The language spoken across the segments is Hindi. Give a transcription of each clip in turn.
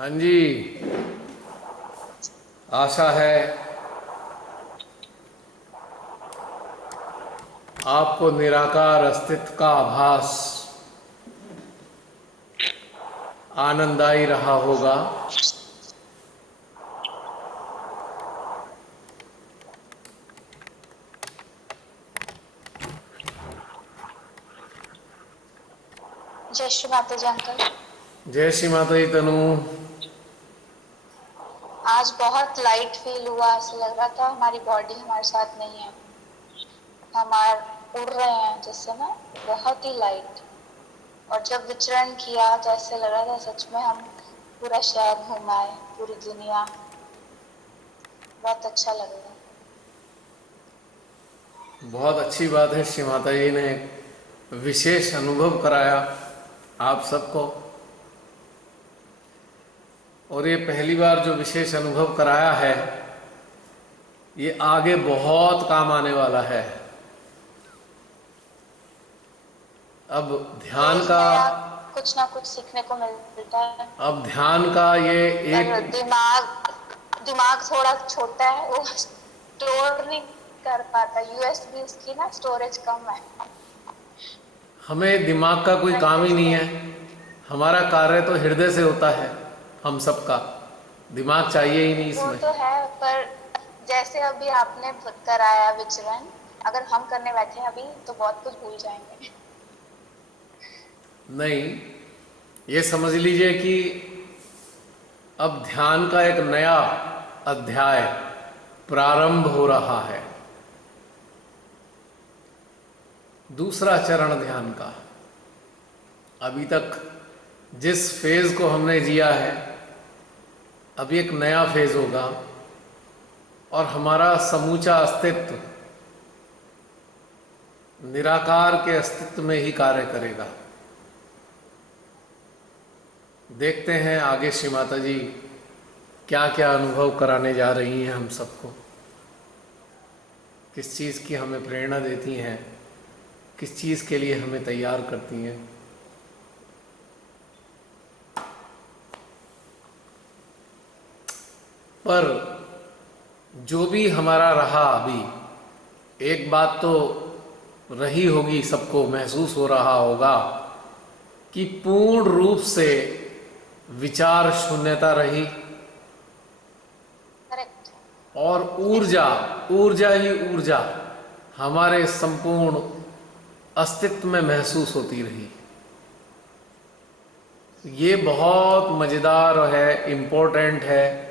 हाँ जी। आशा है आपको निराकार अस्तित्व का आभास आनंददायी रहा होगा। जय श्री माता जी अंकल। जय श्री माता जी तनु। आज बहुत लाइट फील हुआ, ऐसा लग रहा था हमारी बॉडी हमारे साथ नहीं है, उड़ रहे हैं जैसे ना, बहुत ही लाइट। और जब विचरण किया तो ऐसे लग रहा था सच में हम पूरा शहर घुमाए, पूरी दुनिया। बहुत अच्छा लग रहा। बहुत अच्छी बात है, श्री माता जी ने विशेष अनुभव कराया आप सबको। और ये पहली बार जो विशेष अनुभव कराया है, ये आगे बहुत काम आने वाला है। अब ध्यान रोज का नया कुछ ना कुछ सीखने को मिलता है। अब ध्यान का ये एक पर दिमाग थोड़ा छोटा है, वो स्टोर नहीं कर पाता। यूएसबी उसकी ना स्टोरेज कम है। हमें दिमाग का कोई काम ही नहीं है। हमारा कार्य तो हृदय से होता है। हम सबका दिमाग चाहिए ही नहीं वो इसमें। तो है, पर जैसे अभी आपने कराया विचरण, अगर हम करने बैठे अभी तो बहुत कुछ भूल जाएंगे। नहीं, ये समझ लीजिए कि अब ध्यान का एक नया अध्याय प्रारंभ हो रहा है। दूसरा चरण ध्यान का। अभी तक जिस फेज को हमने जिया है, अभी एक नया फेज होगा और हमारा समूचा अस्तित्व निराकार के अस्तित्व में ही कार्य करेगा। देखते हैं आगे श्री माता जी क्या क्या अनुभव कराने जा रही हैं हम सबको, किस चीज़ की हमें प्रेरणा देती हैं, किस चीज़ के लिए हमें तैयार करती हैं। पर जो भी हमारा रहा अभी, एक बात तो रही होगी, सबको महसूस हो रहा होगा कि पूर्ण रूप से विचार शून्यता रही करेक्ट। और ऊर्जा, ऊर्जा ही ऊर्जा हमारे संपूर्ण अस्तित्व में महसूस होती रही। ये बहुत मज़ेदार है, इम्पोर्टेंट है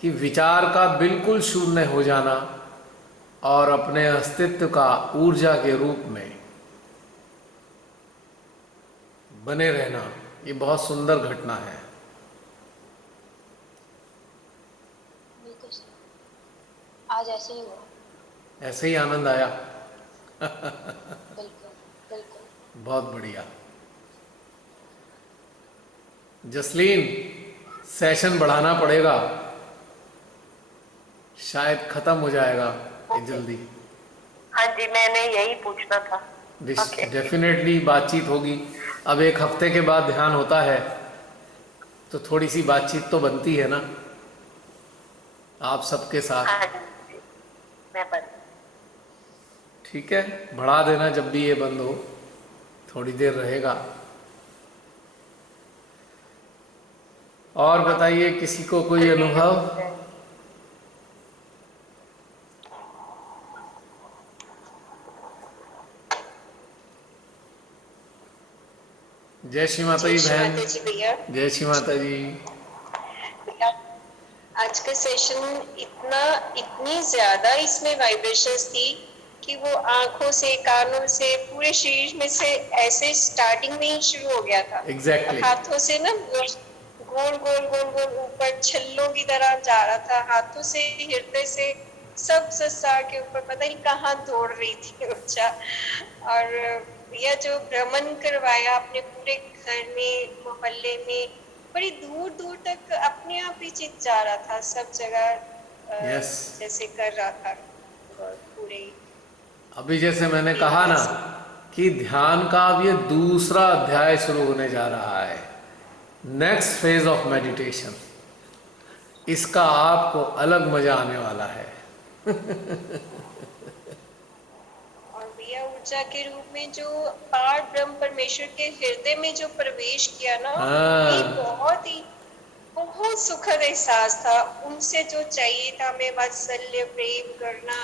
कि विचार का बिल्कुल शून्य हो जाना और अपने अस्तित्व का ऊर्जा के रूप में बने रहना, ये बहुत सुंदर घटना है। बिल्कुल सही। आज ऐसे ही हुआ। ऐसे ही आनंद आया। बिल्कुल बिल्कुल। बहुत बढ़िया। जसलीन, सेशन बढ़ाना पड़ेगा, शायद खत्म हो जाएगा ये जल्दी। हाँ जी, मैंने यही पूछना था। ओके। डेफिनेटली बातचीत होगी। अब एक हफ्ते के बाद ध्यान होता है तो थोड़ी सी बातचीत तो बनती है ना आप सबके साथ। हाँ जी, मैं बंद। ठीक है, बढ़ा देना जब भी ये बंद हो, थोड़ी देर रहेगा। और बताइए, किसी को कोई अनुभव? जय श्री माता जी बहन। भैया, जय श्री माता जी। भैया, आज का सेशन इतनी ज्यादा इसमें वाइब्रेशंस थी कि वो आंखों से, कानों से, पूरे शरीर में से ऐसे स्टार्टिंग में ही शुरू हो गया था। एग्जैक्टली। हाथों से ना गोल गोल गोल गोल ऊपर छल्लों की तरह जा रहा था, हाथों से, हृदय से, सब सस्ता के ऊपर पता नहीं कहाँ दौड़ रही थी ऊर्जा। और यह जो भ्रमण करवाया अपने पूरे घर में, मोहल्ले में, बड़ी दूर दूर तक अपने आप ही चित जा रहा था, सब जगह यस। जैसे कर रहा था पूरे। अभी जैसे मैंने कहा ना कि ध्यान का अब ये दूसरा अध्याय शुरू होने जा रहा है। नेक्स्ट फेज ऑफ मेडिटेशन, इसका आपको अलग मजा आने वाला है। और भैया ऊर्जा के रूप में जो पार ब्रह्म परमेश्वर के हृदय में जो प्रवेश किया ना, ये हाँ, बहुत सुखद एहसास था। उनसे जो चाहिए था हमें वात्सल्य प्रेम करना,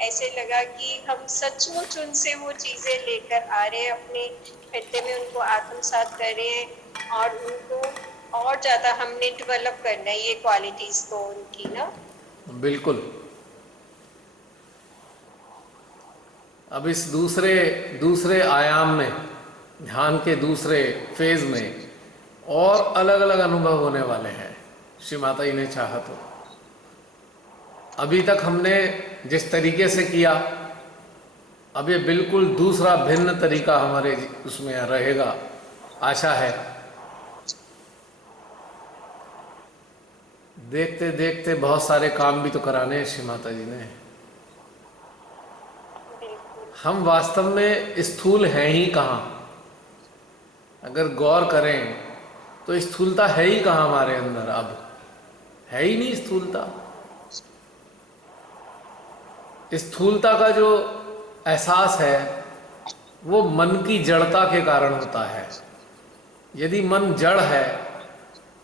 ऐसे लगा कि हम सचमुच उनसे वो चीजें लेकर आ रहे हैं, अपने हृदय में उनको आत्मसात कर रहे हैं और उनको और ज्यादा हमने डेवलप करना है ये क्वालिटीज को उनकी ना। बिल्कुल। अब इस दूसरे दूसरे आयाम में, ध्यान के दूसरे फेज में और अलग अलग अनुभव होने वाले हैं, श्री माता जी ने चाहा तो। अभी तक हमने जिस तरीके से किया, अब ये बिल्कुल दूसरा भिन्न तरीका हमारे उसमें रहेगा, आशा है। देखते देखते बहुत सारे काम भी तो कराने हैं श्री माता जी ने। हम वास्तव में स्थूल हैं ही कहाँ? अगर गौर करें तो स्थूलता है ही कहाँ हमारे अंदर? अब है ही नहीं स्थूलता। स्थूलता का जो एहसास है वो मन की जड़ता के कारण होता है। यदि मन जड़ है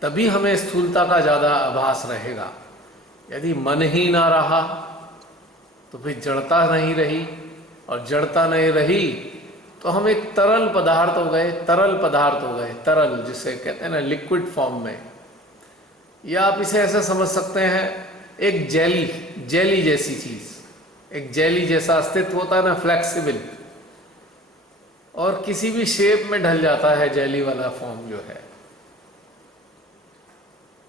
तभी हमें स्थूलता का ज़्यादा आभास रहेगा। यदि मन ही ना रहा तो फिर जड़ता नहीं रही, और जड़ता नहीं रही तो हम एक तरल पदार्थ हो गए, तरल जिसे कहते हैं ना, लिक्विड फॉर्म में। या आप इसे ऐसा समझ सकते हैं, एक जेली जैसी चीज, एक जेली जैसा अस्तित्व होता है ना, फ्लेक्सिबल, और किसी भी शेप में ढल जाता है। जेली वाला फॉर्म जो है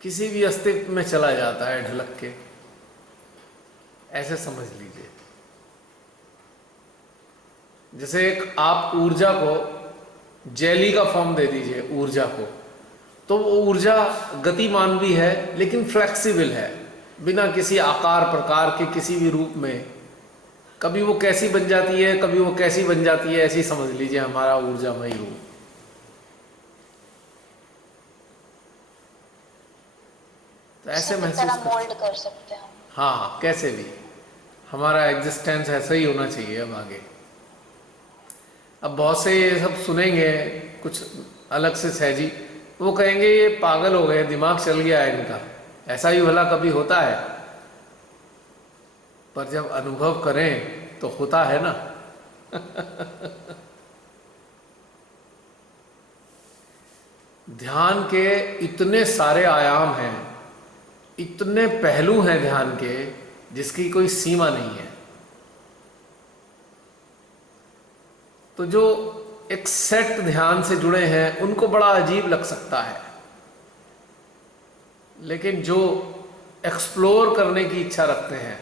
किसी भी अस्तित्व में चला जाता है ढलक के, ऐसे समझ लीजिए। जैसे एक आप ऊर्जा को जेली का फॉर्म दे दीजिए ऊर्जा को, तो वो ऊर्जा गतिमान भी है लेकिन फ्लेक्सिबल है, बिना किसी आकार प्रकार के किसी भी रूप में। कभी वो कैसी बन जाती है, कभी वो कैसी बन जाती है, ऐसी समझ लीजिए हमारा ऊर्जामयी रूप। तो ऐसे महसूस मोल्ड कर सकते हैं हम। हाँ, कैसे भी हमारा एग्जिस्टेंस ऐसा ही होना चाहिए अब आगे। अब बहुत से ये सब सुनेंगे कुछ अलग से सहजी, वो कहेंगे ये पागल हो गए, दिमाग चल गया है इनका, ऐसा ही भला कभी होता है? पर जब अनुभव करें तो होता है ना। ध्यान के इतने सारे आयाम हैं, इतने पहलू हैं ध्यान के, जिसकी कोई सीमा नहीं है। तो जो एक सेट ध्यान से जुड़े हैं उनको बड़ा अजीब लग सकता है, लेकिन जो एक्सप्लोर करने की इच्छा रखते हैं,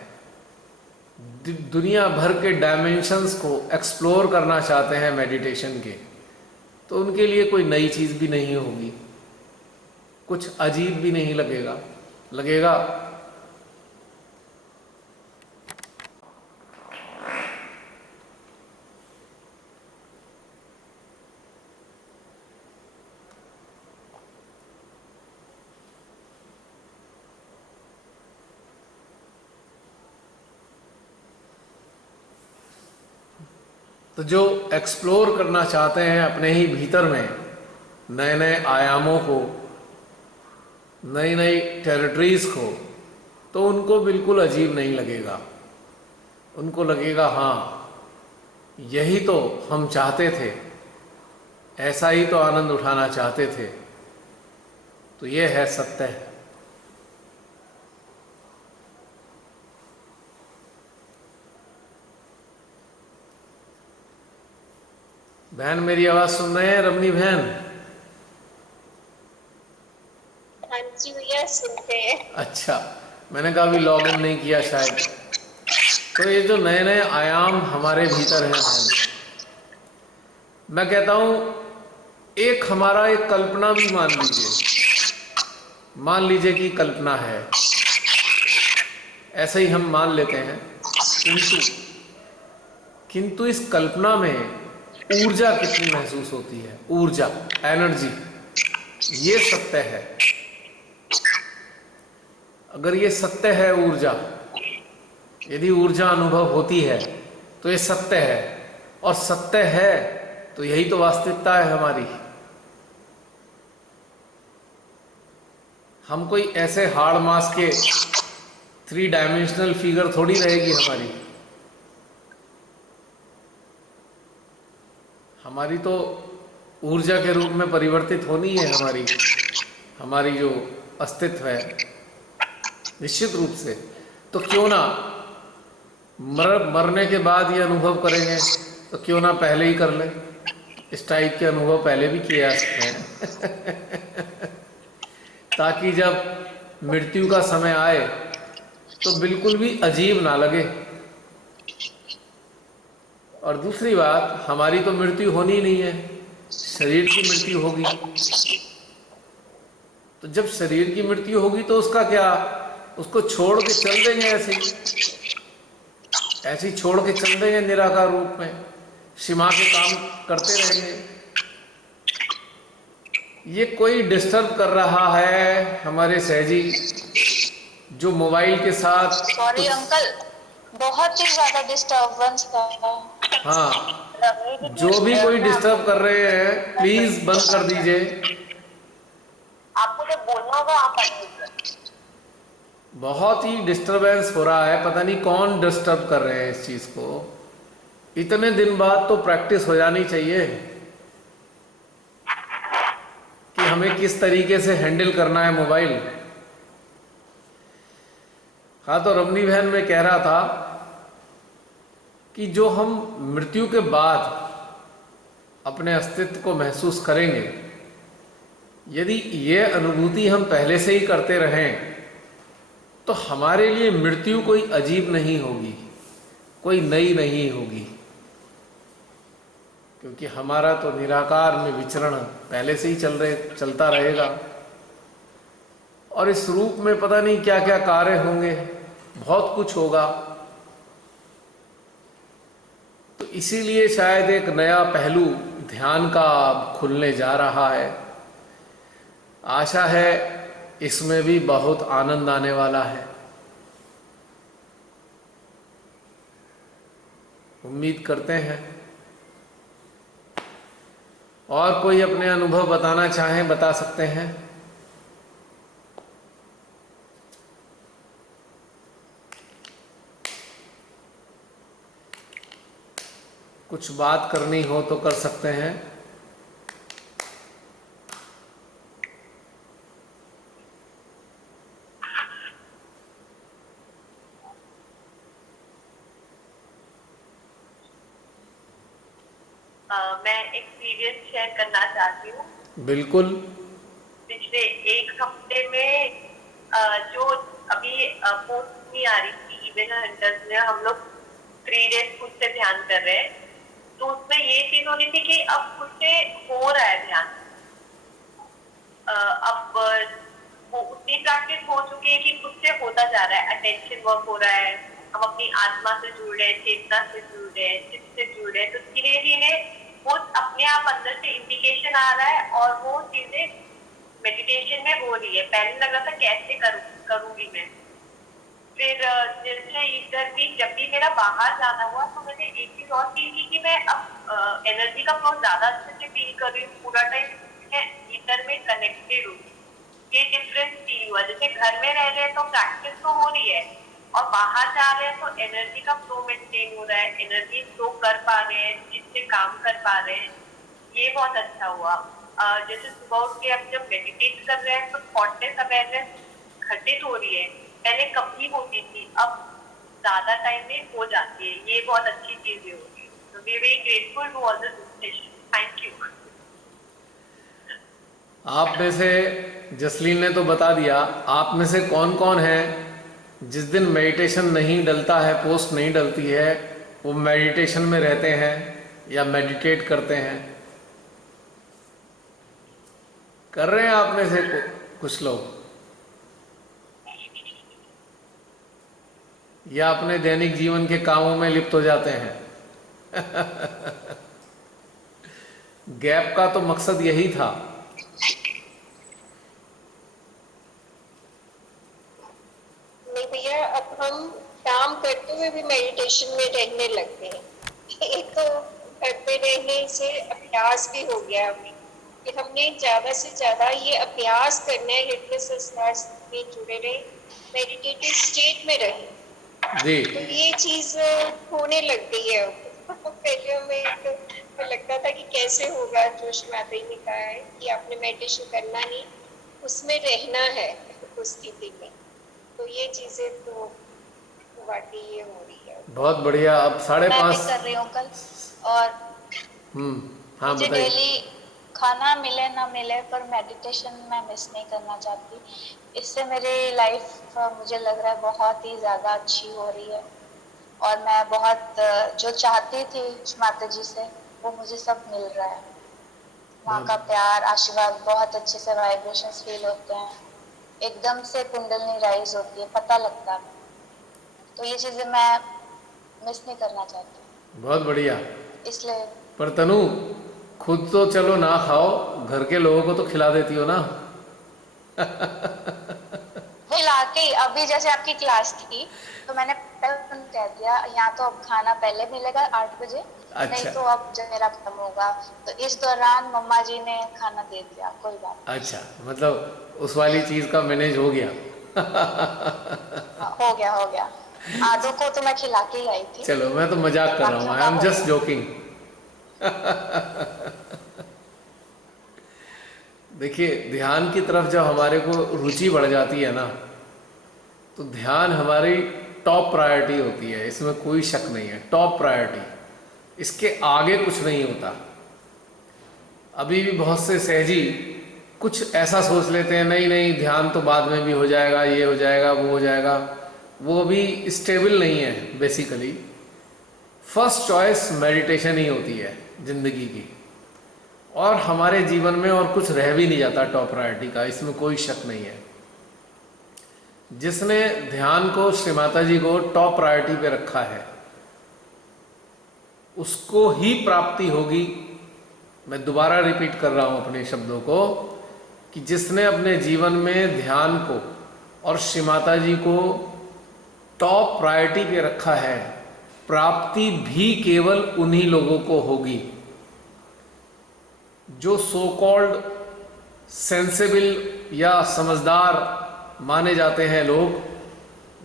दुनिया भर के डायमेंशंस को एक्सप्लोर करना चाहते हैं मेडिटेशन के, तो उनके लिए कोई नई चीज भी नहीं होगी, कुछ अजीब भी नहीं लगेगा। तो जो एक्सप्लोर करना चाहते हैं अपने ही भीतर में नए नए आयामों को, नई नई टेरिटरीज को, तो उनको बिल्कुल अजीब नहीं लगेगा। उनको लगेगा हाँ, यही तो हम चाहते थे, ऐसा ही तो आनंद उठाना चाहते थे, तो ये है सत्य। बहन मेरी आवाज सुन रहे हैं? रमनी बहन? हाँ जी भैया, सुनते हैं। अच्छा, मैंने कहा अभी लॉग इन नहीं किया शायद। तो ये जो नए नए आयाम हमारे भीतर हैं बहन, मैं कहता हूं एक हमारा एक कल्पना भी मान लीजिए कि कल्पना है, ऐसे ही हम मान लेते हैं, किंतु इस कल्पना में ऊर्जा कितनी महसूस होती है? ऊर्जा, एनर्जी, ये सत्य है। अगर ये सत्य है ऊर्जा, यदि ऊर्जा अनुभव होती है तो ये सत्य है, और सत्य है तो यही तो वास्तविकता है हमारी। हम कोई ऐसे हार्ड मास के 3 डायमेंशनल फिगर थोड़ी रहेगी हमारी। हमारी तो ऊर्जा के रूप में परिवर्तित होनी है हमारी हमारी जो अस्तित्व है, निश्चित रूप से। तो क्यों ना मरने के बाद ये अनुभव करेंगे, तो क्यों ना पहले ही कर ले। इस टाइप के अनुभव पहले भी किए जा सकते हैं ताकि जब मृत्यु का समय आए तो बिल्कुल भी अजीब ना लगे। और दूसरी बात, हमारी तो मृत्यु होनी नहीं है, शरीर की मृत्यु होगी। तो जब शरीर की मृत्यु होगी तो उसका क्या, उसको छोड़ के चल देंगे, ऐसे ही छोड़ के चल देंगे निराकार रूप में, सीमा के काम करते रहेंगे। ये कोई डिस्टर्ब कर रहा है हमारे सहजी, जो मोबाइल के साथ। सॉरी अंकल, बहुत ही ज्यादा डिस्टर्बेंस कर रहा है। हाँ, जो भी कोई डिस्टर्ब कर रहे हैं प्लीज बंद कर दीजिए। आपको जब बोलना होगा आप बहुत ही डिस्टरबेंस हो रहा है, पता नहीं कौन डिस्टर्ब कर रहे हैं इस चीज को। इतने दिन बाद तो प्रैक्टिस हो जानी चाहिए कि हमें किस तरीके से हैंडल करना है मोबाइल। हाँ, तो रमनी बहन में कह रहा था कि जो हम मृत्यु के बाद अपने अस्तित्व को महसूस करेंगे, यदि ये अनुभूति हम पहले से ही करते रहें तो हमारे लिए मृत्यु कोई अजीब नहीं होगी, कोई नई नहीं होगी, क्योंकि हमारा तो निराकार में विचरण पहले से ही चलता रहेगा। और इस रूप में पता नहीं क्या क्या कार्य होंगे, बहुत कुछ होगा। तो इसीलिए शायद एक नया पहलू ध्यान का खुलने जा रहा है। आशा है इसमें भी बहुत आनंद आने वाला है। उम्मीद करते हैं। और कोई अपने अनुभव बताना चाहें, बता सकते हैं। कुछ बात करनी हो तो कर सकते हैं। मैं एक्सपीरियंस शेयर करना चाहती हूँ। बिल्कुल। पिछले एक हफ्ते में जो अभी पोस्ट नहीं आ रही थी इवेंट हंटर्स में, हम लोग 3 डेज खुद से ध्यान कर रहे हैं। तो उसमें ये चीज हो रही थी कि अब खुद से हो रहा है ध्यान। अब वो उतनी प्रैक्टिस हो चुकी है कि खुद से होता जा रहा है, अटेंशन वर्क हो रहा है, हम अपनी आत्मा से जुड़ रहे हैं, चेतना से जुड़ रहे हैं, चित्त से जुड़ रहे हैं। तो धीरे धीरे वो अपने आप अंदर से इंडिकेशन आ रहा है और वो चीजें मेडिटेशन में हो रही है। पहले लग रहा था कैसे करूंगी मैं। फिर जैसे इधर भी जब भी मेरा बाहर जाना हुआ तो मैंने एक चीज और फील की कि मैं अब एनर्जी का फ्लो ज्यादा अच्छे से फील कर रही हूँ। पूरा टाइम मैं इधर में कनेक्टेड हूँ। ये डिफरेंस फील हुआ। जैसे घर में रह रहे हैं तो प्रैक्टिस तो हो रही है और बाहर जा रहे हैं तो एनर्जी का फ्लो मेंटेन हो रहा है, एनर्जी फ्लो कर पा रहे हैं, जिससे काम कर पा रहे हैं। ये बहुत अच्छा हुआ। जैसे सुबह उठ के अब जब मेडिटेट कर रहे हैं तो थॉटलेस अवेयरनेस घटित हो रही है। पहले कभी होती थी, अब ज्यादा टाइम में हो जाती है। ये बहुत अच्छी चीजें हो रही है। तो we very grateful to all the session. Thank you. आप में से जसलीन ने तो बता दिया, आप में से कौन कौन है जिस दिन मेडिटेशन नहीं डलता है, पोस्ट नहीं डलती है, वो मेडिटेशन में रहते हैं या मेडिटेट करते हैं? कर रहे हैं आप में से कुछ लोग, या अपने दैनिक जीवन के कामों में लिप्त हो जाते हैं? गैप का तो मकसद यही था भैया अब हम काम करते हुए भी मेडिटेशन में रहने लगते हैं। एक तो घर पे रहने से अभ्यास भी हो गया हमें कि हमने ज्यादा से ज्यादा ये अभ्यास करना है, हिप्नोसिस में जुड़े रहे, मेडिटेटिव स्टेट में रहे। जी तो ये चीज होने लग गई है अब। पहले हमें तो लगता था कि कैसे होगा, जो माता जी ने कहा है कि आपने मेडिटेशन करना नहीं, उसमें रहना है उस स्थिति में। तो ये चीजें तो वाकई ये हो रही है। बहुत बढ़िया। अब मैं भी 5:30। कर रही हूँ कल। और हाँ मुझे बताइए। डेली खाना मिले ना मिले पर मेडिटेशन मैं मिस नहीं करना चाहती। इससे मेरी लाइफ मुझे लग रहा है बहुत ही ज़्यादा अच्छी हो रही है। और मैं बहुत जो चाहती थी माता जी से वो मुझे सब मिल रहा है। वहाँ का बहुत प्यार आशीर्वाद बहुत अच्छे से वाइब्रेशंस फील होते हैं। एकदम से कुंडलनी राइज होती है, पता लगता है। तो ये चीज़ें मैं मिस नहीं करना चाहती, बहुत बढ़िया। इसलिए पर तनु, खुद तो चलो ना खाओ, घर के लोगों को तो खिला देती हो ना। हिला के अभी जैसे आपकी क्लास थी तो मैंने पहले उनको कह दिया यहाँ तो अब खाना पहले मिलेगा 8 बजे, नहीं अच्छा तो अब जब मेरा खत्म होगा। तो इस दौरान मम्मा जी ने खाना दे दिया, कोई बात अच्छा, मतलब उस वाली चीज का मैनेज हो गया। नहीं। हाँ, हो गया हो गया। आदो को तो मैं खिला के ही आई थी, चलो, मैं तो मजाक कर रहा हूँ, बाकियों आई का एम हो जस्ट गया। जोकिंग। देखिए, ध्यान की तरफ जब हमारे को रुचि बढ़ जाती है ना, तो ध्यान हमारी टॉप प्रायोरिटी होती है, इसमें कोई शक नहीं है। टॉप प्रायोरिटी, इसके आगे कुछ नहीं होता। अभी भी बहुत से सहजी कुछ ऐसा सोच लेते हैं, नहीं नहीं ध्यान तो बाद में भी हो जाएगा, ये हो जाएगा, वो हो जाएगा। वो भी स्टेबल नहीं है। बेसिकली फर्स्ट चॉइस मेडिटेशन ही होती है जिंदगी की, और हमारे जीवन में और कुछ रह भी नहीं जाता टॉप प्रायोरिटी का, इसमें कोई शक नहीं है। जिसने ध्यान को, श्री माता जी को टॉप प्रायोरिटी पे रखा है, उसको ही प्राप्ति होगी। मैं दोबारा रिपीट कर रहा हूं अपने शब्दों को, कि जिसने अपने जीवन में ध्यान को और श्री माता जी को टॉप प्रायोरिटी पे रखा है, प्राप्ति भी केवल उन्हीं लोगों को होगी। जो सो कॉल्ड सेंसेबल या समझदार माने जाते हैं लोग,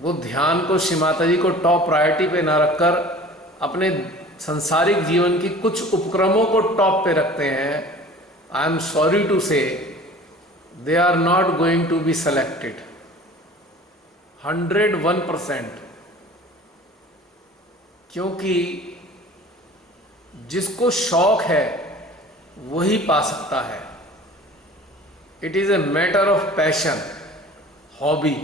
वो ध्यान को, श्री माता जी को टॉप प्रायोरिटी पे ना रखकर अपने सांसारिक जीवन की कुछ उपक्रमों को टॉप पे रखते हैं। I am sorry to say they are not going to be selected 101%। क्योंकि जिसको शौक है वही पा सकता है। It is a matter of passion, hobby.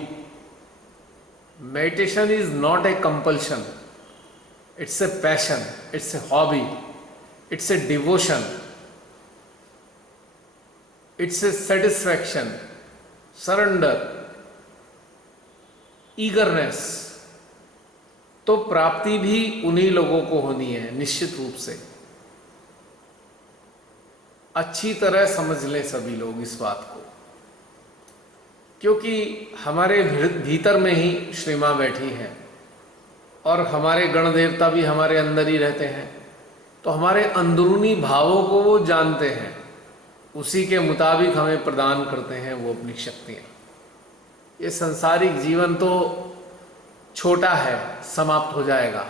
Meditation is not a compulsion, it's a passion, it's a hobby, it's a devotion, it's a satisfaction, surrender, eagerness. तो प्राप्ति भी उन्हीं लोगों को होनी है निश्चित रूप से। अच्छी तरह समझ लें सभी लोग इस बात को, क्योंकि हमारे भीतर में ही श्री मां बैठी हैं और हमारे गण देवता भी हमारे अंदर ही रहते हैं। तो हमारे अंदरूनी भावों को वो जानते हैं, उसी के मुताबिक हमें प्रदान करते हैं वो अपनी शक्तियां। ये संसारिक जीवन तो छोटा है, समाप्त हो जाएगा,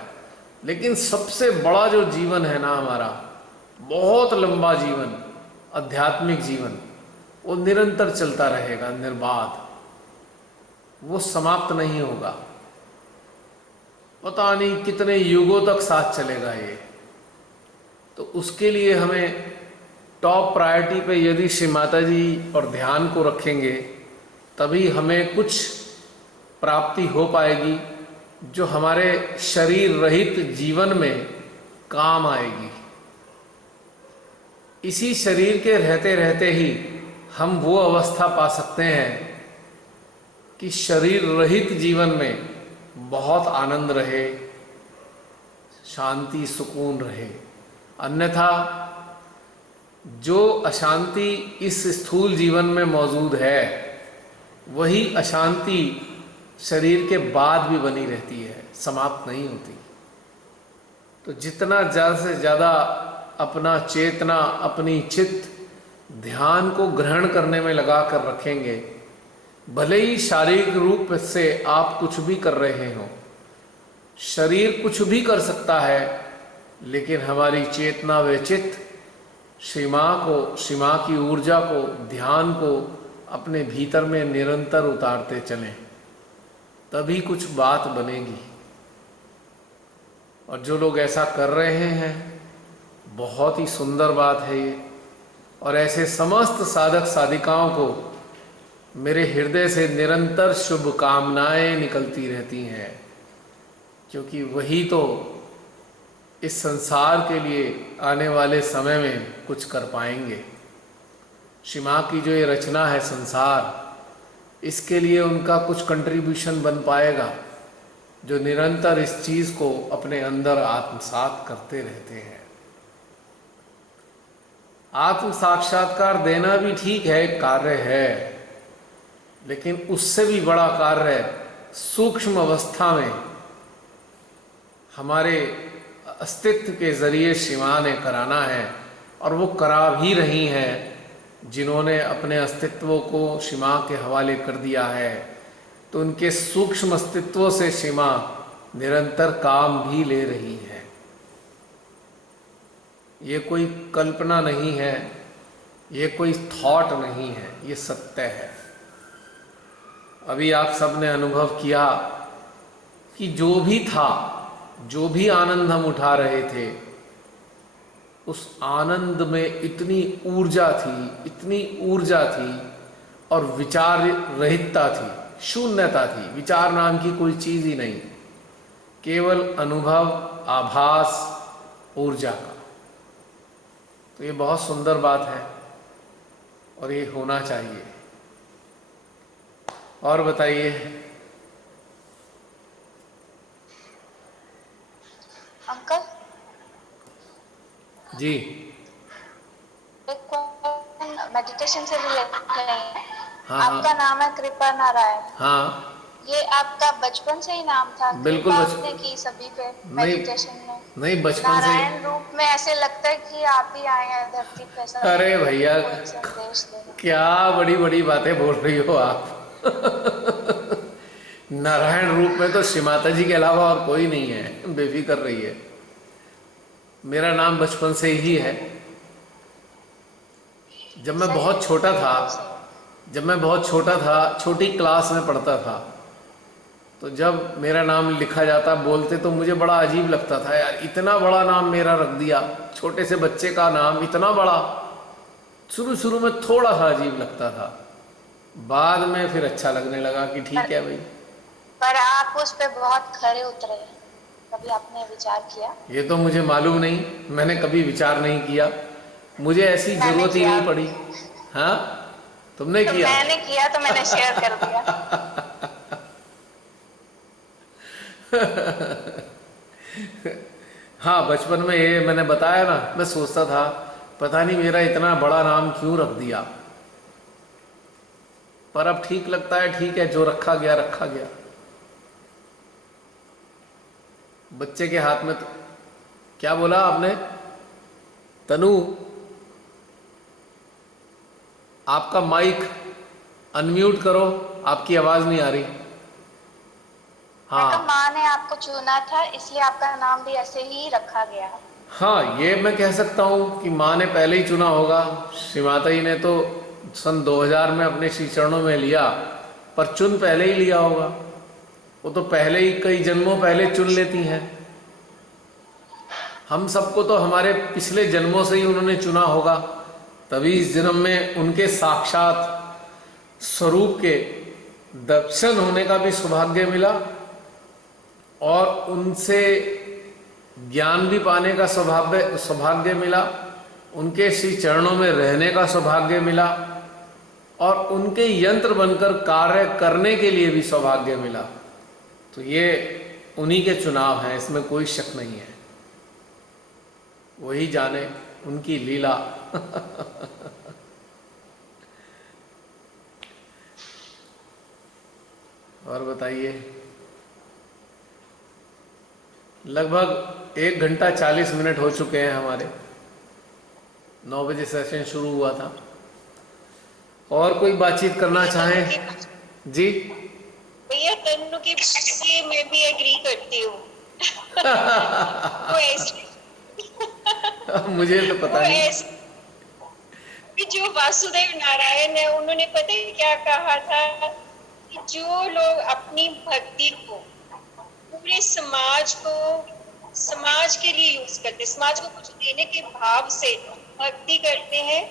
लेकिन सबसे बड़ा जो जीवन है ना हमारा, बहुत लंबा जीवन, आध्यात्मिक जीवन, वो निरंतर चलता रहेगा, निर्बाध। वो समाप्त नहीं होगा। पता नहीं कितने युगों तक साथ चलेगा ये। तो उसके लिए हमें टॉप प्रायोरिटी पे यदि श्री माता जी और ध्यान को रखेंगे, तभी हमें कुछ प्राप्ति हो पाएगी जो हमारे शरीर रहित जीवन में काम आएगी। इसी शरीर के रहते रहते ही हम वो अवस्था पा सकते हैं कि शरीर रहित जीवन में बहुत आनंद रहे, शांति सुकून रहे। अन्यथा जो अशांति इस स्थूल जीवन में मौजूद है, वही अशांति शरीर के बाद भी बनी रहती है, समाप्त नहीं होती। तो जितना ज़्यादा से ज़्यादा अपना चेतना, अपनी चित्त ध्यान को ग्रहण करने में लगा कर रखेंगे, भले ही शारीरिक रूप से आप कुछ भी कर रहे हो, शरीर कुछ भी कर सकता है, लेकिन हमारी चेतना व चित्त श्री माँ को, श्री माँ की ऊर्जा को, ध्यान को अपने भीतर में निरंतर उतारते चलें, तभी कुछ बात बनेगी। और जो लोग ऐसा कर रहे हैं, बहुत ही सुंदर बात है ये। और ऐसे समस्त साधक साधिकाओं को मेरे हृदय से निरंतर शुभकामनाएं निकलती रहती हैं, क्योंकि वही तो इस संसार के लिए आने वाले समय में कुछ कर पाएंगे। श्री माँ की जो ये रचना है संसार, इसके लिए उनका कुछ कंट्रीब्यूशन बन पाएगा, जो निरंतर इस चीज़ को अपने अंदर आत्मसात करते रहते हैं। आत्म साक्षात्कार देना भी ठीक है, एक कार्य है, लेकिन उससे भी बड़ा कार्य सूक्ष्म अवस्था में हमारे अस्तित्व के जरिए श्री माँ ने कराना है, और वो करा भी रही हैं। जिन्होंने अपने अस्तित्व को श्री माँ के हवाले कर दिया है, तो उनके सूक्ष्म अस्तित्वों से श्री माँ निरंतर काम भी ले रही है। ये कोई कल्पना नहीं है, ये कोई थॉट नहीं है, ये सत्य है। अभी आप सब ने अनुभव किया कि जो भी था, जो भी आनंद हम उठा रहे थे, उस आनंद में इतनी ऊर्जा थी, इतनी ऊर्जा थी, और विचार रहितता थी, शून्यता थी, विचार नाम की कोई चीज ही नहीं, केवल अनुभव, आभास, ऊर्जा का। तो ये बहुत सुंदर बात है, और ये होना चाहिए। और बताइए। अंकल जी। एक मेडिटेशन से रिलेटेड है। हाँ आपका नाम है कृपा नारायण। हाँ, ये आपका बचपन से ही नाम था? बिल्कुल कृपा बचपन आपने की सभी पे नहीं, मेडिटेशन में? नहीं बचपन से। नारायण रूप में ऐसे लगता है कि आप ही आए हैं धरती पे सब अरे भैया, को एक संदेश देने। क्या बड़ी बड़ी बातें बोल रही हो आप। नारायण रूप में तो श्री माता जी के अलावा और कोई नहीं है, बेफिक्र रही है। मेरा नाम बचपन से ही है। जब मैं बहुत छोटा था, छोटी क्लास में पढ़ता था, तो जब मेरा नाम लिखा जाता, बोलते, तो मुझे बड़ा अजीब लगता था, यार इतना बड़ा नाम मेरा रख दिया, छोटे से बच्चे का नाम इतना बड़ा। शुरू में थोड़ा सा अजीब लगता था, बाद में फिर अच्छा लगने लगा कि ठीक है भाई। पर आप उस पे बहुत खरे उतरे, कभी आपने विचार किया? ये तो मुझे मालूम नहीं, मैंने कभी विचार नहीं किया, मुझे ऐसी जरूरत ही नहीं पड़ी। हाँ, तुमने तो किया? मैंने किया तो मैंने शेयर कर दिया। हाँ, बचपन में ये मैंने बताया ना, मैं सोचता था पता नहीं मेरा इतना बड़ा नाम क्यों रख दिया, पर अब ठीक लगता है, ठीक है, जो रखा गया रखा गया। बच्चे के हाथ में तो, क्या बोला आपने? तनु, आपका माइक अनम्यूट करो, आपकी आवाज नहीं आ रही। हाँ माँ ने आपको चुना था, इसलिए आपका नाम भी ऐसे ही रखा गया। हाँ, ये मैं कह सकता हूँ कि माँ ने पहले ही चुना होगा। श्री माता जी ने तो सन 2000 में अपने श्री चरणों में लिया, पर चुन पहले ही लिया होगा। वो तो पहले ही कई जन्मों पहले चुन लेती हैं। हम सबको तो हमारे पिछले जन्मों से ही उन्होंने चुना होगा, तभी इस जन्म में उनके साक्षात स्वरूप के दर्शन होने का भी सौभाग्य मिला, और उनसे ज्ञान भी पाने का सौभाग्य मिला, उनके श्री चरणों में रहने का सौभाग्य मिला, और उनके यंत्र बनकर कार्य करने के लिए भी सौभाग्य मिला। तो ये उन्हीं के चुनाव हैं, इसमें कोई शक नहीं है। वही जाने उनकी लीला। और बताइए। लगभग 1 घंटा 40 मिनट हो चुके हैं हमारे। 9 बजे सेशन शुरू हुआ था। और कोई बातचीत करना भैया तन्नू चाहें? की जी। भैया तन्नू की बात से मैं भी एग्री करती हूँ। वो ऐसे मुझे तो वो पता नहीं। ऐसे कि जो वासुदेव नारायण है, उन्होंने पता है क्या कहा था कि जो लोग अपनी भक्ति को पूरे समाज के लिए यूज करते, समाज को कुछ देने के भाव से भक्ति करते हैं।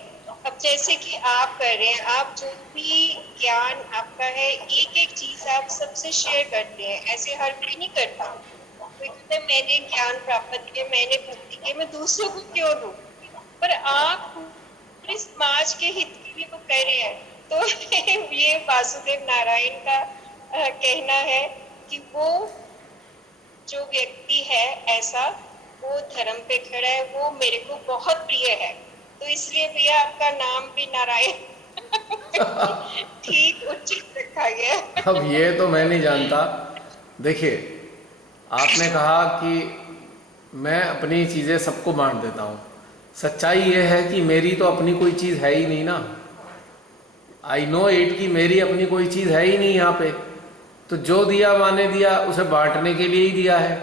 अब जैसे कि आप कर रहे हैं, आप जो भी ज्ञान आपका है, एक एक चीज आप सबसे शेयर करते हैं। ऐसे हर कोई नहीं करता। कोई कहता है मैंने ज्ञान प्राप्त किया, मैंने भक्ति की, मैं दूसरों को क्यों दूं? पर आप पूरे समाज के हित के लिए वो कर रहे हैं। तो ये वासुदेव नारायण का कहना है कि वो जो व्यक्ति है ऐसा, वो धर्म पे खड़ा है, वो मेरे को बहुत प्रिय है। तो इसलिए भैया आपका नाम भी नारायण ठीक उचित रखा गया है। अब ये तो मैं नहीं जानता। देखिए, आपने कहा कि मैं अपनी चीज़ें सबको बांट देता हूँ। सच्चाई ये है कि मेरी तो अपनी कोई चीज़ है ही नहीं ना। आई नो इट कि मेरी अपनी कोई चीज़ है ही नहीं यहाँ पे। तो जो दिया माँ ने दिया उसे बांटने के लिए ही दिया है,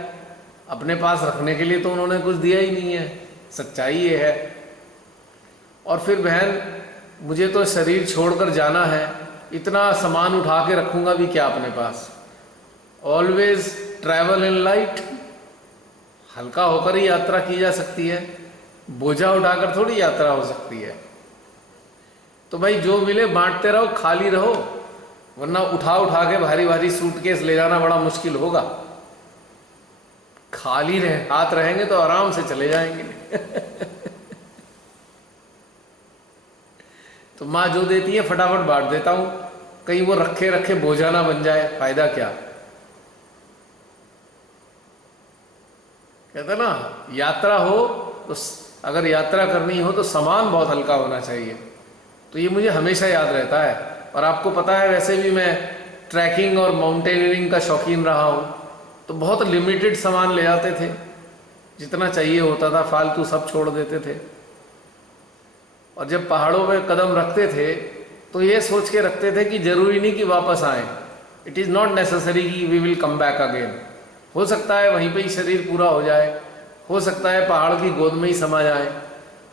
अपने पास रखने के लिए तो उन्होंने कुछ दिया ही नहीं है। सच्चाई ये है। और फिर बहन, मुझे तो शरीर छोड़कर जाना है, इतना सामान उठा के रखूँगा भी क्या अपने पास। Always travel in light. हल्का होकर ही यात्रा की जा सकती है, बोझा उठाकर थोड़ी यात्रा हो सकती है। तो भाई जो मिले बांटते रहो, खाली रहो, वरना उठा उठा के भारी भारी सूटकेस ले जाना बड़ा मुश्किल होगा। खाली हाथ रहेंगे तो आराम से चले जाएंगे। तो माँ जो देती है फटाफट बांट देता हूं, कहीं वो रखे रखे बोझा ना बन जाए, फायदा क्या। कहते ना, यात्रा हो तो अगर यात्रा करनी हो तो सामान बहुत हल्का होना चाहिए। तो ये मुझे हमेशा याद रहता है। और आपको पता है वैसे भी मैं ट्रैकिंग और माउंटेनियरिंग का शौकीन रहा हूँ, तो बहुत लिमिटेड सामान ले आते थे। जितना चाहिए होता था फालतू सब छोड़ देते थे। और जब पहाड़ों में कदम रखते थे तो ये सोच के रखते थे कि जरूरी नहीं कि वापस आए। इट इज़ नॉट नेसेसरी कि we will come back again. हो सकता है वहीं पे ही शरीर पूरा हो जाए, हो सकता है पहाड़ की गोद में ही समा जाए,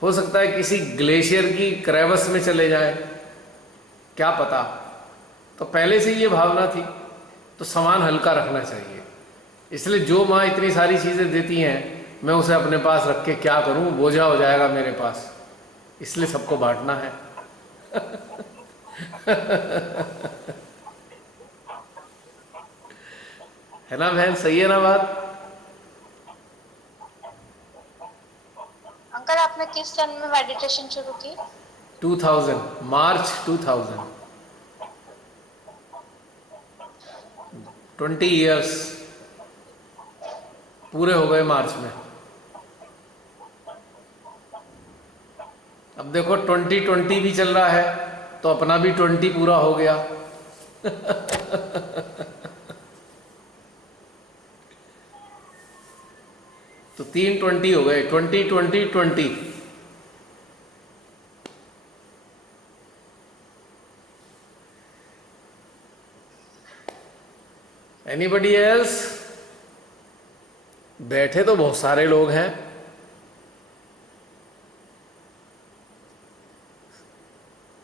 हो सकता है किसी ग्लेशियर की क्रेवस में चले जाए, क्या पता। तो पहले से ये भावना थी। तो सामान हल्का रखना चाहिए। इसलिए जो माँ इतनी सारी चीज़ें देती हैं, मैं उसे अपने पास रख के क्या करूँ, बोझा हो जाएगा मेरे पास। इसलिए सबको बांटना है। है ना बहन, सही है ना बात? अंकल आपने किस सन में मेडिटेशन शुरू की? 2000, मार्च 2000। 20 इयर्स पूरे हो गए मार्च में। अब देखो 2020 भी चल रहा है, तो अपना भी 20 पूरा हो गया। तो 3 20 हो गए, 20 20 20। Anybody else? बैठे तो बहुत सारे लोग हैं।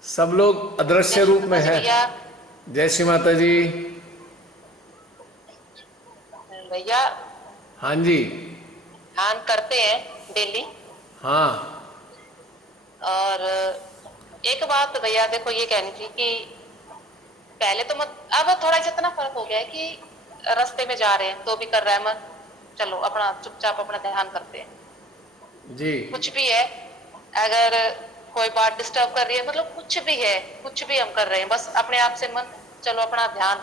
सब लोग अदृश्य रूप में है। जय श्री माता जी। भैया हाँ जी। ध्यान करते हैं डेली। हाँ। और एक बात भैया देखो ये कहनी थी कि पहले तो मत, अब थोड़ा जितना फर्क हो गया है कि रास्ते में जा रहे हैं तो भी कर रहा है मन, चलो अपना चुपचाप अपना ध्यान करते हैं जी। कुछ भी है, अगर कोई बात डिस्टर्ब कर रही है, मतलब कुछ भी है, कुछ भी हम कर रहे हैं, बस अपने आप से मन, चलो अपना ध्यान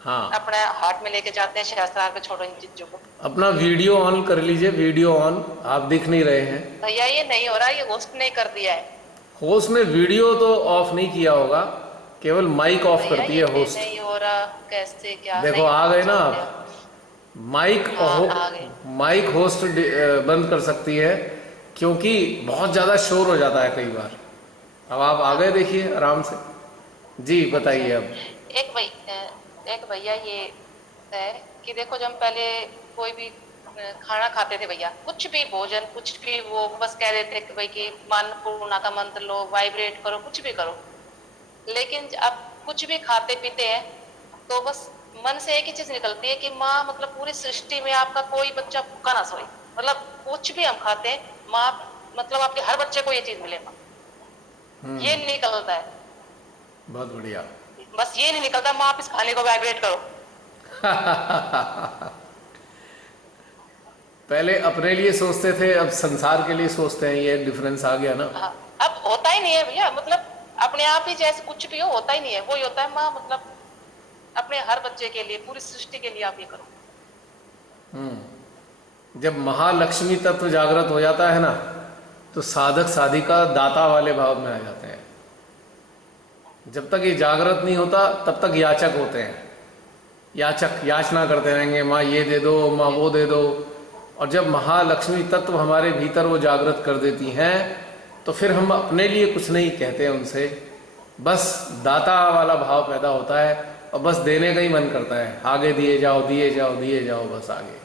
हाँ, अपने हार्ट में लेके जाते हैं, शास्त्रार पे छोड़ो इन चीजों को। अपना वीडियो ऑन कर लीजिए। वीडियो ऑन, आप दिख नहीं रहे हैं। भैया ये नहीं हो रहा, ये होस्ट नहीं कर दिया है। होस्ट ने वीडियो तो ऑफ नहीं किया होगा, केवल माइक ऑफ भैया करती ये है होस्ट। नहीं हो हो रहा, कैसे क्या देखो नहीं आ पता गए ना चल आप। रहा। माइक हाँ आ गए। माइक होस्ट बंद कर सकती है, क्योंकि बहुत ज़्यादा शोर हो जाता है कई बार। अब आप आ हाँ गए, देखिए आराम से। जी अच्छा। बताइए अब। एक भैया ये है कि देखो, जब हम पहले कोई भी खाना खाते थे भैया, कुछ भी भोजन, कुछ भी वो बस कह देते कि भाई कि मन पूर्णा का मंत्र लो, वाइब्रेट करो, कुछ भी करो। लेकिन अब कुछ भी खाते पीते हैं तो बस मन से एक ही चीज निकलती है कि माँ, मतलब पूरी सृष्टि में आपका कोई बच्चा भूखा ना सोए। मतलब कुछ भी हम खाते हैं, माँ, मतलब आपके हर बच्चे को ये चीज मिले माँ, ये निकलता है। बहुत बढ़िया। बस ये नहीं निकलता माँ, आप इस खाने को वाइब्रेट करो। पहले अपने लिए सोचते थे, अब संसार के लिए सोचते हैं, ये डिफरेंस आ गया ना। हाँ, अब होता ही नहीं है भैया, मतलब अपने आप ही जैसे कुछ भी हो, होता ही नहीं है, वो ही होता है माँ, मतलब अपने हर बच्चे के लिए, पूरी सृष्टि के लिए आप ये करो। जब महालक्ष्मी तत्व जागृत हो जाता है ना, तो साधक साधिका दाता वाले भाव में आ जाते हैं। जब तक ये जागृत नहीं होता तब तक याचक होते हैं। याचक याचना करते रहेंगे, माँ ये दे दो, माँ वो दे दो। और जब महालक्ष्मी तत्व हमारे भीतर वो जागृत कर देती हैं, तो फिर हम अपने लिए कुछ नहीं कहते हैं उनसे, बस दाता वाला भाव पैदा होता है और बस देने का ही मन करता है। आगे दिए जाओ, दिए जाओ, दिए जाओ, बस आगे।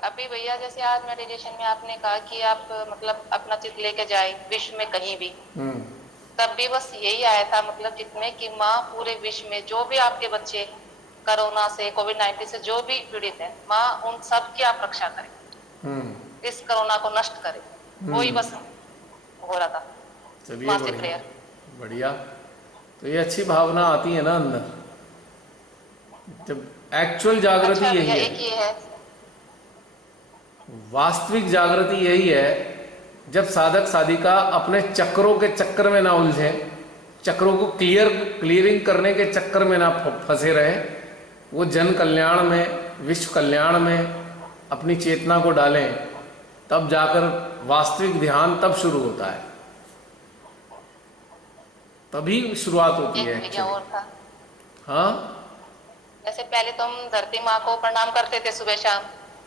अभी भैया जैसे आज मेडिटेशन में आपने कहा कि आप मतलब अपना चित लेके जाए विश्व में कहीं भी, हम्म। तब भी बस यही आया था, मतलब जितने कि माँ पूरे विश्व में जो भी आपके बच्चे कोरोना से, कोविड-19 से जो भी पीड़ित है, माँ उन सब की आप रक्षा करें, हम्म। इस कोरोना को नष्ट करें, वो ही बस हो रहा था चलिए माँ से बढ़िया। प्रेयर। बढ़िया। तो ये अच्छी भावना आती है ना अंदर, जब एक्चुअल जागृति अच्छा यही भैया है। एक ये है। वास्तविक जागृति यही है, जब साधक साधिका अपने चक्रों के चक्कर में ना उलझे, चक्रों को क्लियरिंग करने के चक्कर में ना फंसे रहे, वो जन कल्याण में, विश्व कल्याण में अपनी चेतना को डालें, तब जाकर वास्तविक ध्यान तब शुरू होता है, तभी शुरुआत होती एक है भैया एक्चुअली। और था, हाँ। जैसे पहले तो हम धरती माँ को प्रणाम करते थे सुबह शाम,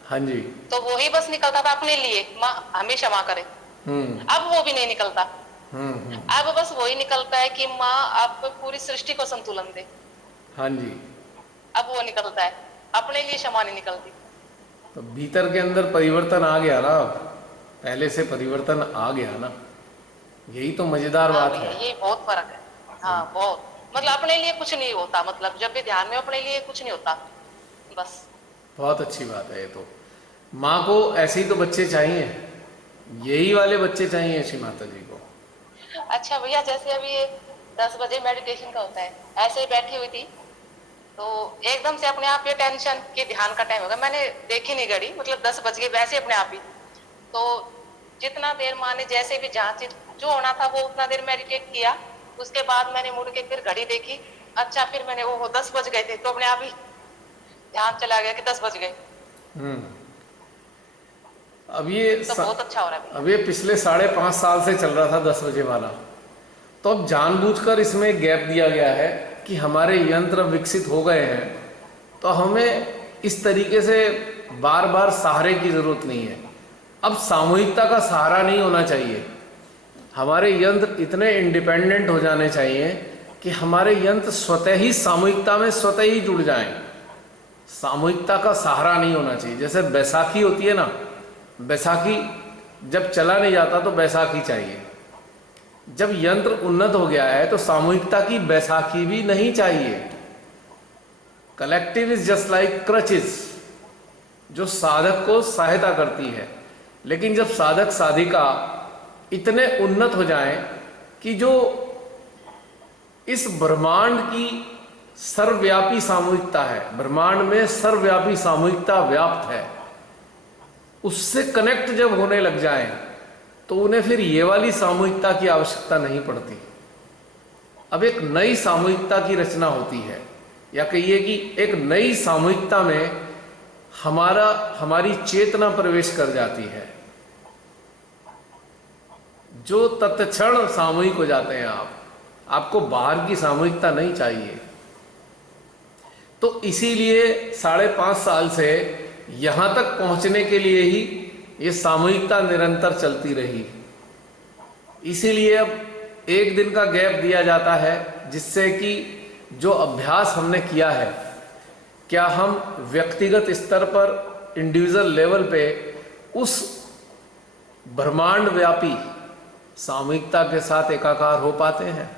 हाँ जी। तो वो ही बस निकलता था अपने लिए, माँ हमें क्षमा करे। हम्म। अब वो भी नहीं निकलता, हम्म। अब बस वही निकलता है कि माँ आप पूरी सृष्टि को संतुलन दे। हाँ जी। अब वो निकलता है, अपने लिए क्षमा नहीं निकलती। तो भीतर के अंदर परिवर्तन आ गया ना, अब पहले से परिवर्तन आ गया ना, यही तो मजेदार हाँ बात भैया है। ये बहुत फर्क है। हाँ बहुत, मतलब अपने लिए कुछ नहीं होता, मतलब जब भी ध्यान में अपने लिए कुछ नहीं होता बस। बहुत अच्छी बात है ये तो। माँ को ऐसे ही तो बच्चे चाहिए, यही वाले बच्चे चाहिए श्री माता जी को। अच्छा भैया जैसे अभी 10 बजे मेडिटेशन का होता है, ऐसे ही बैठी हुई थी तो एकदम से अपने आप ये टेंशन कि ध्यान का टाइम होगा, मैंने देखी नहीं घड़ी, मतलब 10 बज गए वैसे अपने आप ही। तो जितना देर माँ ने जैसे भी जहाँ चीज जो होना था वो उतना देर मेडिटेट किया, उसके बाद मैंने मुड़ के फिर घड़ी देखी, अच्छा फिर मैंने वो 10 बज गए थे, तो अपने आप ही ध्यान चला गया कि 10 बज गए। अब ये तो बहुत अच्छा हो रहा है भैया। अब ये पिछले 5.5 साल से चल रहा था 10 बजे वाला, तो अब जानबूझकर इसमें गैप दिया गया है कि हमारे यंत्र विकसित हो गए हैं, तो हमें इस तरीके से बार बार सहारे की जरूरत नहीं है। अब सामूहिकता का सहारा नहीं होना चाहिए, हमारे यंत्र इतने इंडिपेंडेंट हो जाने चाहिए कि हमारे यंत्र स्वतः ही सामूहिकता में स्वतः ही जुड़ जाएं। सामूहिकता का सहारा नहीं होना चाहिए। जैसे बैसाखी होती है ना, बैसाखी जब चला नहीं जाता तो बैसाखी चाहिए। जब यंत्र उन्नत हो गया है तो सामूहिकता की बैसाखी भी नहीं चाहिए। Collective is just like crutches, जो साधक को सहायता करती है। लेकिन जब साधक साधिका इतने उन्नत हो जाएं कि जो इस ब्रह्मांड की सर्वव्यापी सामूहिकता है, ब्रह्मांड में सर्वव्यापी सामूहिकता व्याप्त है, उससे कनेक्ट जब होने लग जाएं तो उन्हें फिर ये वाली सामूहिकता की आवश्यकता नहीं पड़ती। अब एक नई सामूहिकता की रचना होती है, या कहिए कि एक नई सामूहिकता में हमारी चेतना प्रवेश कर जाती है, जो तत्क्षण सामूहिक हो जाते हैं। आपको बाहर की सामूहिकता नहीं चाहिए। तो इसीलिए 5.5 साल से यहाँ तक पहुँचने के लिए ही ये सामूहिकता निरंतर चलती रही। इसीलिए अब एक दिन का गैप दिया जाता है, जिससे कि जो अभ्यास हमने किया है, क्या हम व्यक्तिगत स्तर पर, इंडिविजुअल लेवल पे उस ब्रह्मांड व्यापी सामूहिकता के साथ एकाकार हो पाते हैं।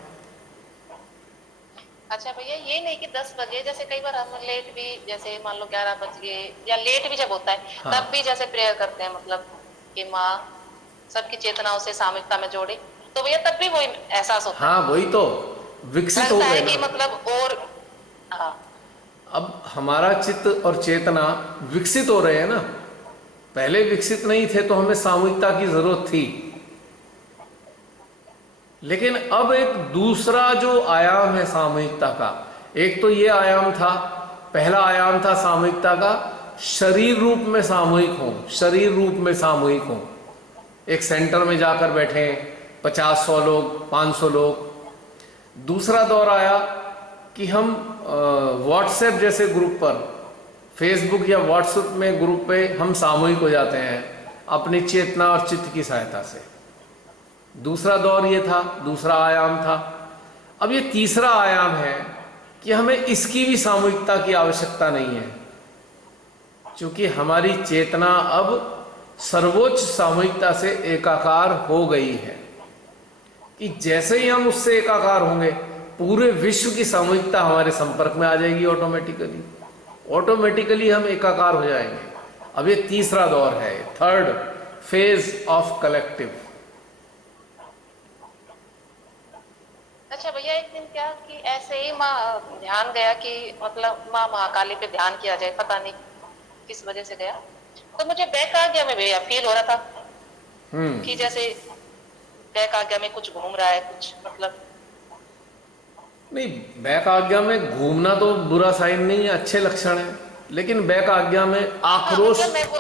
अच्छा भैया, ये नहीं कि 10 बजे, जैसे कई बार हम लेट भी, जैसे मान लो 11 बज गए या लेट भी जब होता है, हाँ। तब भी जैसे प्रेयर करते हैं, मतलब कि माँ सबकी चेतनाओं से सामूहिकता में जोड़े, तो भैया तब भी वही एहसास होता हाँ, वही तो विकसित हो लगता गए है कि ना। मतलब और हाँ अब हमारा चित्त और चेतना विकसित हो रहे हैं ना। पहले विकसित नहीं थे तो हमें सामूहिकता की जरूरत थी, लेकिन अब एक दूसरा जो आयाम है सामूहिकता का, एक तो ये आयाम था, पहला आयाम था सामूहिकता का शरीर रूप में सामूहिक हो, शरीर रूप में सामूहिक हो, एक सेंटर में जाकर बैठे 50-100 लोग, 500 लोग। दूसरा दौर आया कि हम व्हाट्सएप जैसे ग्रुप पर, फेसबुक या व्हाट्सएप में ग्रुप पे हम सामूहिक हो जाते हैं अपनी चेतना और चित्त की सहायता से। दूसरा दौर ये था, दूसरा आयाम था। अब ये तीसरा आयाम है कि हमें इसकी भी सामूहिकता की आवश्यकता नहीं है, क्योंकि हमारी चेतना अब सर्वोच्च सामूहिकता से एकाकार हो गई है कि जैसे ही हम उससे एकाकार होंगे, पूरे विश्व की सामूहिकता हमारे संपर्क में आ जाएगी। ऑटोमेटिकली हम एकाकार हो जाएंगे। अब ये तीसरा दौर है, थर्ड फेज ऑफ कलेक्टिव। अच्छा भैया, एक दिन क्या कि ऐसे ही माँ ध्यान गया कि मतलब माँ महाकाली पे ध्यान किया जाए, पता नहीं किस वजह से गया, तो मुझे बैक आ गया में भैया फील हो रहा था कि जैसे बैक आ गया में कुछ घूम रहा है, कुछ मतलब नहीं, बैक आज्ञा में घूमना तो बुरा साइन नहीं है, अच्छे लक्षण है। लेकिन बैक आज्ञा में आक्रोश, मतलब मैं वो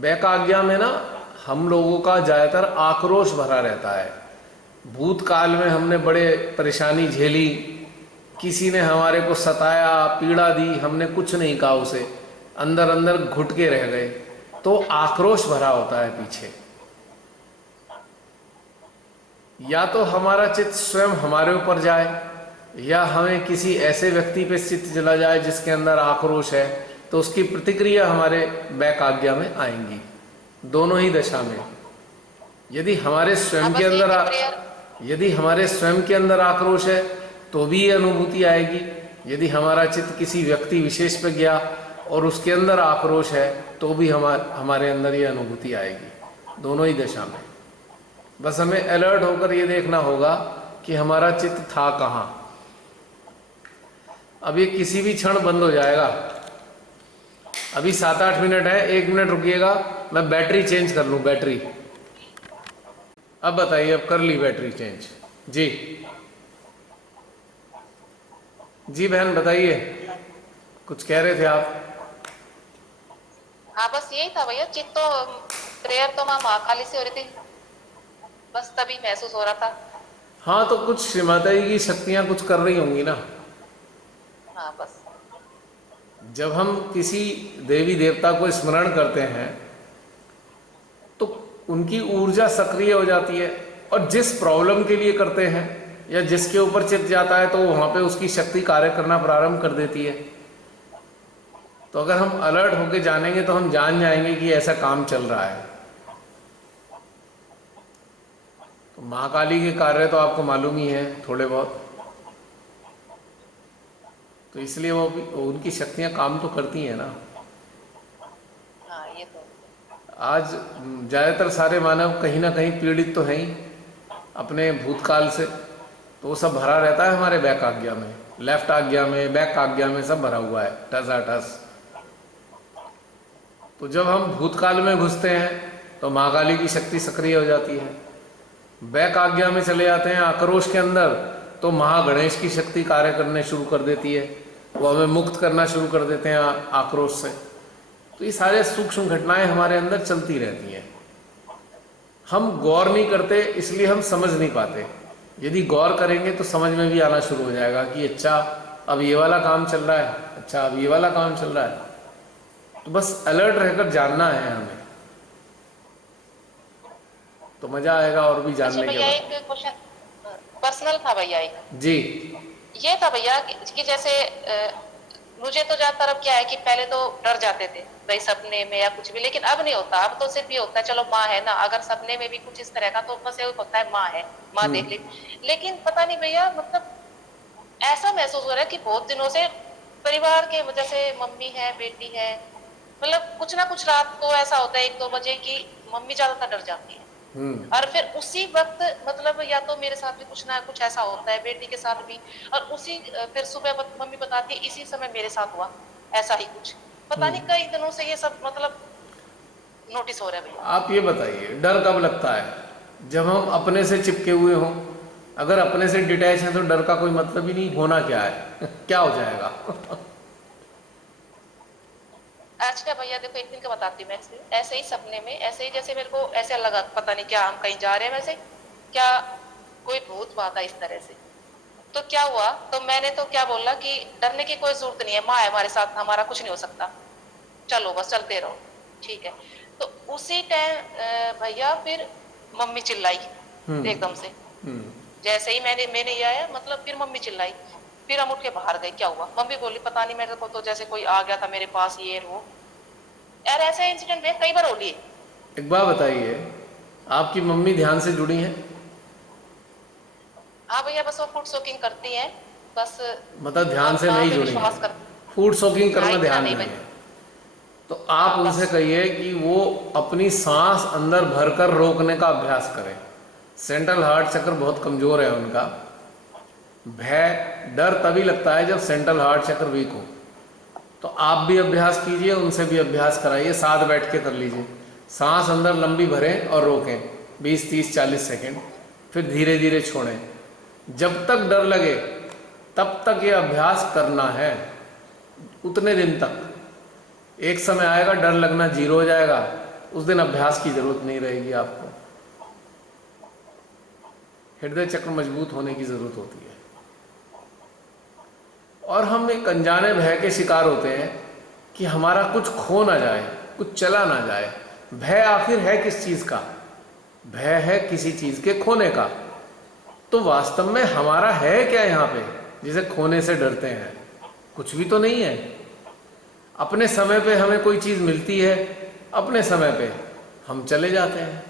बैक आज्ञा में ना हम लोगों का ज्यादातर आक्रोश भरा रहता है। भूतकाल में हमने बड़े परेशानी झेली, किसी ने हमारे को सताया, पीड़ा दी, हमने कुछ नहीं कहा उसे, अंदर अंदर घुट के रह गए, तो आक्रोश भरा होता है पीछे। या तो हमारा चित्त स्वयं हमारे ऊपर जाए, या हमें किसी ऐसे व्यक्ति पे चित्त चला जाए जिसके अंदर आक्रोश है, तो उसकी प्रतिक्रिया हमारे बैक आज्ञा में आएंगी। दोनों ही दशा में यदि हमारे स्वयं के अंदर यदि हमारे स्वयं के अंदर आक्रोश है तो भी ये अनुभूति आएगी। यदि हमारा चित्त किसी व्यक्ति विशेष पे गया और उसके अंदर आक्रोश है तो भी हमारे अंदर ये अनुभूति आएगी। दोनों ही दशा में बस हमें अलर्ट होकर ये देखना होगा कि हमारा चित्त था कहाँ। अब ये किसी भी क्षण बंद हो जाएगा। अभी 7-8 मिनट है, 1 मिनट रुकिएगा, मैं बैटरी चेंज कर लूँ। बैटरी अब बताइए, अब कर ली बैटरी चेंज। जी जी बहन बताइए, कुछ कह रहे थे आप? हाँ बस यही था भैया, चित्त तो प्रेयर तो माँ महाकाली से हो रही थी, बस तभी महसूस हो रहा था। हाँ तो कुछ श्री माता जी की शक्तियां कुछ कर रही होंगी ना। हाँ बस जब हम किसी देवी देवता को स्मरण करते हैं तो उनकी ऊर्जा सक्रिय हो जाती है, और जिस प्रॉब्लम के लिए करते हैं या जिसके ऊपर चित्त जाता है तो वहां पे उसकी शक्ति कार्य करना प्रारंभ कर देती है। तो अगर हम अलर्ट होके जानेंगे तो हम जान जाएंगे कि ऐसा काम चल रहा है। तो महाकाली के कार्य तो आपको मालूम ही है थोड़े बहुत, तो इसलिए वो उनकी शक्तियां काम तो करती हैं ना। हाँ ये तो आज ज़्यादातर सारे मानव कहीं ना कहीं पीड़ित तो हैं ही अपने भूतकाल से, तो वो सब भरा रहता है हमारे बैक आज्ञा में, लेफ्ट आज्ञा में, बैक आज्ञा में, सब भरा हुआ है टस। तो जब हम भूतकाल में घुसते हैं तो महाकाली की शक्ति सक्रिय हो जाती है। बैक आज्ञा में चले जाते हैं आक्रोश के अंदर तो महागणेश की शक्ति कार्य करने शुरू कर देती है, वो हमें मुक्त करना शुरू कर देते हैं आक्रोश से। तो ये सारे सूक्ष्म घटनाएं हमारे अंदर चलती रहती हैं, हम गौर नहीं करते, इसलिए हम समझ नहीं पाते। यदि गौर करेंगे तो समझ में भी आना शुरू हो जाएगा कि अच्छा अब ये वाला काम चल रहा है, अच्छा अब ये वाला काम चल रहा है। तो बस अलर्ट रहकर जानना है हमें, तो मजा आएगा और भी अच्छा जानने के भैया, बाद। एक क्वेश्चन पर्सनल था भैया। एक जी। ये था भैया कि जैसे मुझे तो ज्यादातर अब क्या है कि पहले तो डर जाते थे भाई सपने में या कुछ भी, लेकिन अब नहीं होता। अब तो सिर्फ ये होता है चलो माँ है ना, अगर सपने में भी कुछ इस तरह का तो बस ये होता है माँ है, माँ देख ली। लेकिन पता नहीं भैया, मतलब ऐसा महसूस हो रहा है कि बहुत दिनों से परिवार के वजह से, मम्मी है, बेटी है, मतलब कुछ ना कुछ रात को ऐसा होता है 1-2 बजे की मम्मी ज्यादातर डर जाती है। और फिर उसी वक्त मतलब या तो मेरे साथ भी कुछ ना कुछ ऐसा होता है, बेटी के साथ भी, और उसी फिर सुबह मम्मी बताती है इसी समय मेरे साथ हुआ ऐसा ही कुछ। पता नहीं कई दिनों से ये सब मतलब नोटिस हो रहा है भैया। आप ये बताइए डर कब लगता है? जब हम अपने से चिपके हुए हों। अगर अपने से डिटैच हैं तो डर का कोई मतलब ही नहीं। होना क्या है क्या हो जाएगा अच्छा भैया देखो, एक दिन का बताती हूँ मैं। ऐसे ही सपने में, ऐसे ही जैसे मेरे को ऐसे लगा पता नहीं क्या, हम कहीं जा रहे हैं वैसे क्या, कोई भूत बात इस तरह से। तो क्या हुआ, तो मैंने तो क्या बोला कि डरने की कोई जरूरत नहीं है, माँ है हमारे साथ, हमारा कुछ नहीं हो सकता, चलो बस चलते रहो, ठीक है। तो उसी टाइम भैया फिर मम्मी चिल्लाई एकदम से। जैसे ही मैंने ये आया मतलब फिर मम्मी चिल्लाई। फिर हम उठ के बाहर गए, क्या हुआ? मम्मी बोली पता नहीं, मेरे को तो जैसे कोई आ गया था मेरे पास, ये वो। यार ऐसे इंसिडेंट में कई बार हो लिए। एक बात बताइए, आपकी मम्मी ध्यान से जुड़ी हैं? हाँ भैया, बस वो फूड सोकिंग करती हैं बस। मतलब ध्यान से माँ नहीं पे जुड़ी हैं, विश्वास कर। फूड सोकिंग हाँ करना इतना ध्यान नहीं नहीं भाई। है। तो आप हाँ उनसे बस। कहिए कि वो अपनी सांस अंदर भरकर रोकने का अभ्यास करें। सेंट्रल हार्ट चक्र बहुत कमजोर है उनका। भय डर तभी लगता है जब सेंट्रल हार्ट चक्र वीक हो। तो आप भी अभ्यास कीजिए, उनसे भी अभ्यास कराइए, साथ बैठ के कर लीजिए। सांस अंदर लंबी भरें और रोकें 20-30-40 सेकेंड, फिर धीरे धीरे छोड़ें। जब तक डर लगे तब तक ये अभ्यास करना है, उतने दिन तक। एक समय आएगा डर लगना जीरो हो जाएगा, उस दिन अभ्यास की जरूरत नहीं रहेगी आपको। हृदय चक्र मजबूत होने की जरूरत होती है। और हम एक अनजाने भय के शिकार होते हैं कि हमारा कुछ खो ना जाए, कुछ चला ना जाए। भय आखिर है किस चीज का? भय है किसी चीज के खोने का। तो वास्तव में हमारा है क्या यहाँ पे जिसे खोने से डरते हैं? कुछ भी तो नहीं है। अपने समय पे हमें कोई चीज मिलती है, अपने समय पे हम चले जाते हैं,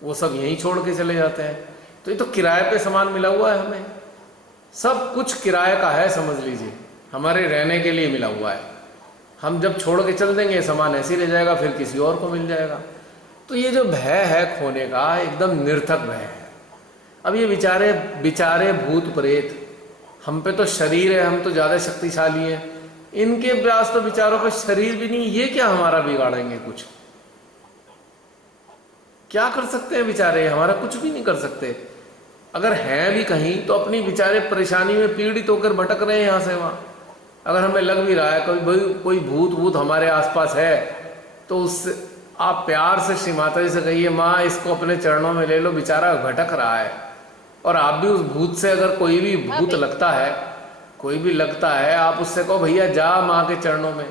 वो सब यहीं छोड़ के चले जाते हैं। तो ये तो किराए पे सामान मिला हुआ है हमें, सब कुछ किराए का है समझ लीजिए, हमारे रहने के लिए मिला हुआ है। हम जब छोड़ के चल देंगे सामान ऐसे ही रह जाएगा, फिर किसी और को मिल जाएगा। तो ये जो भय है खोने का, एकदम निर्थक भय है। अब ये बेचारे भूत प्रेत, हम पे तो शरीर है, हम तो ज़्यादा शक्तिशाली हैं, इनके पास तो बेचारों पे शरीर भी नहीं, ये क्या हमारा बिगाड़ेंगे? कुछ क्या कर सकते हैं बेचारे? हमारा कुछ भी नहीं कर सकते। अगर हैं भी कहीं तो अपनी बेचारे परेशानी में पीड़ित होकर भटक रहे हैं यहाँ से वहाँ। अगर हमें लग भी रहा है कोई भूत हमारे आसपास है, तो उससे आप प्यार से श्री माता जी से कहिए, माँ इसको अपने चरणों में ले लो, बेचारा भटक रहा है। और आप भी उस भूत से, अगर कोई भी भूत लगता है, कोई भी लगता है, आप उससे कहो भैया जा माँ के चरणों में,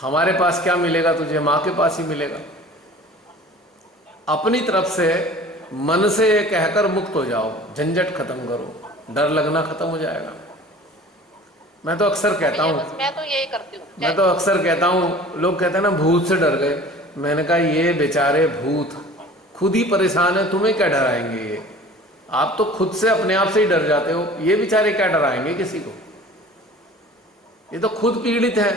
हमारे पास क्या मिलेगा तुझे, माँ के पास ही मिलेगा। अपनी तरफ से मन से ये कहकर मुक्त हो जाओ, झंझट खत्म करो, डर लगना खत्म हो जाएगा। मैं तो अक्सर कहता हूँ, मैं तो यही करती हूँ। मैं तो अक्सर कहता हूँ, लोग कहते हैं ना भूत से डर गए, मैंने कहा ये बेचारे भूत खुद ही परेशान है, तुम्हें क्या डराएंगे ये? आप तो खुद से अपने आप से ही डर जाते हो, ये बेचारे क्या डराएंगे किसी को? ये तो खुद पीड़ित है।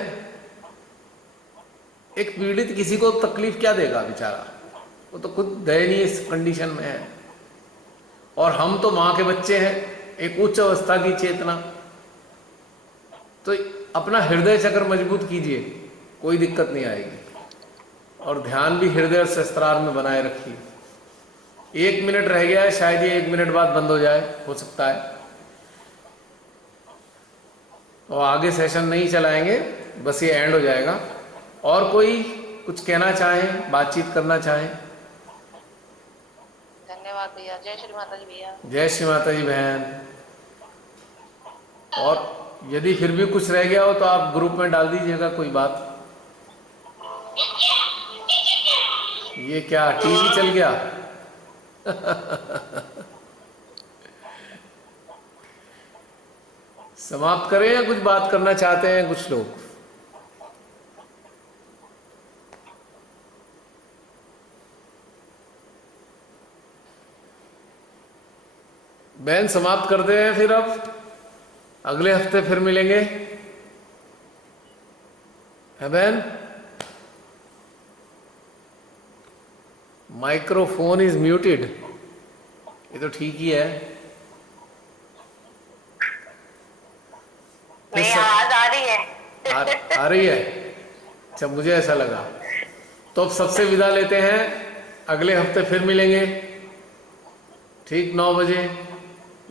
एक पीड़ित किसी को तकलीफ क्या देगा बेचारा? वो तो खुद दयनीय कंडीशन में है। और हम तो माँ के बच्चे हैं, एक उच्च अवस्था की चेतना। तो अपना हृदय चक्र मजबूत कीजिए, कोई दिक्कत नहीं आएगी। और ध्यान भी हृदय और सहस्त्रार में बनाए रखिए। 1 मिनट रह गया है, शायद ये 1 मिनट बाद बंद हो जाए, हो सकता है। और आगे सेशन नहीं चलाएंगे, बस ये एंड हो जाएगा। और कोई कुछ कहना चाहें, बातचीत करना चाहें? धन्यवाद भैया, जय श्री माता जी भैया। जय श्री माता जी बहन। और यदि फिर भी कुछ रह गया हो तो आप ग्रुप में डाल दीजिएगा, कोई बात। ये क्या टीवी चल गया? समाप्त करें या कुछ बात करना चाहते हैं कुछ लोग? बहन समाप्त कर दे हैं फिर, अब अगले हफ्ते फिर मिलेंगे, है बहन? Microphone is muted. ये तो ठीक ही है। नहीं, आवाज आ रही है। आ रही है? अच्छा, मुझे ऐसा लगा। तो अब सबसे विदा लेते हैं, अगले हफ्ते फिर मिलेंगे ठीक 9 बजे,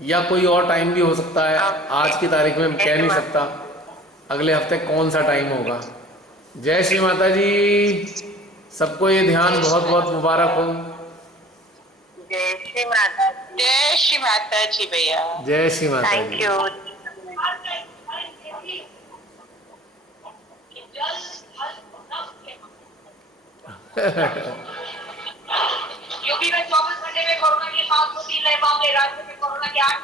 या कोई और टाइम भी हो सकता है। आज की तारीख में कह नहीं सकता अगले हफ्ते कौन सा टाइम होगा। जय श्री माता जी। सबको ये ध्यान बहुत बहुत मुबारक हो। जय श्री माता जी। जय श्री माता जी भैया। जय Shri Mata thank ji. You. क्योंकि मैं 24 घंटे में कोरोना के 703 रह पाऊंगे, राज्य में कोरोना के 8